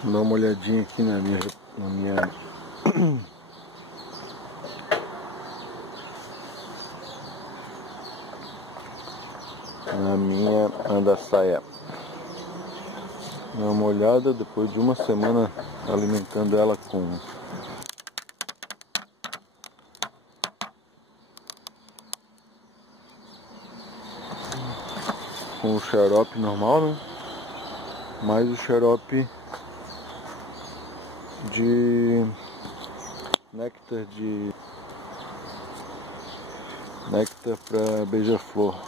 Vou dar uma olhadinha aqui na minha andaçaia. Dá uma olhada depois de uma semana alimentando ela com o xarope normal, né? Mais o xarope de néctar para beija-flor.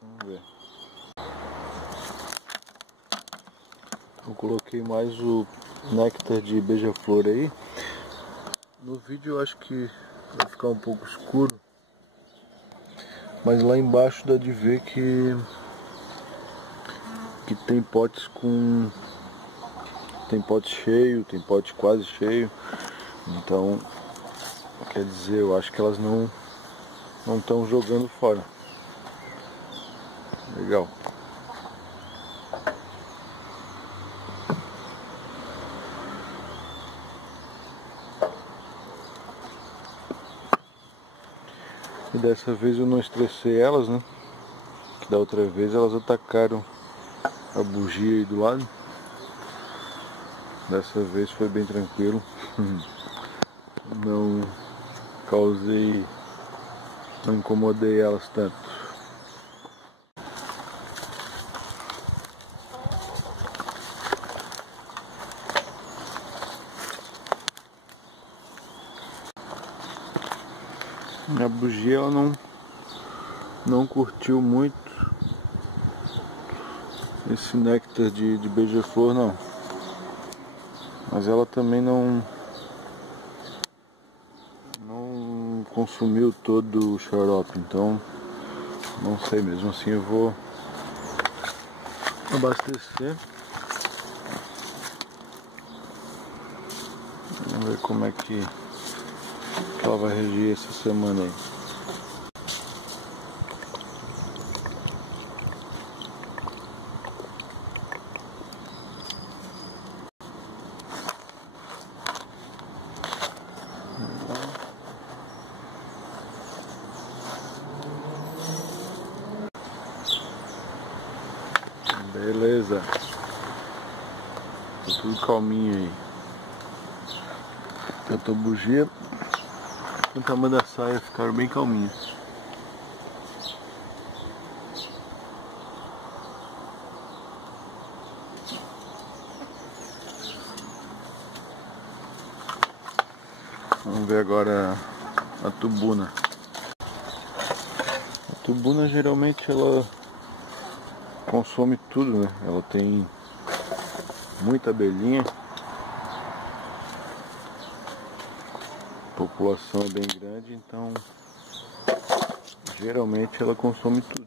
Vamos ver. Eu coloquei mais o néctar de beija-flor aí. No vídeo eu acho que vai ficar um pouco escuro, mas lá embaixo dá de ver que tem potes cheio, tem pote quase cheio. Então, quer dizer, eu acho que elas não estão jogando fora. Legal. E dessa vez eu não estressei elas, né? Que da outra vez elas atacaram a bugia aí do lado. Dessa vez foi bem tranquilo. Não incomodei elas tanto. A bugia ela não curtiu muito esse néctar de beija-flor não. Mas ela também não consumiu todo o xarope, então não sei, mesmo assim eu vou abastecer. Vamos ver como é que ela vai reagir essa semana aí. Beleza, tá tudo calminho aí. Tanto a bugia quanto a mandaçaia ficaram bem calminhas. Vamos ver agora a tubuna. A tubuna geralmente ela consome tudo, né? Ela tem muita abelhinha, a população é bem grande, então geralmente ela consome tudo.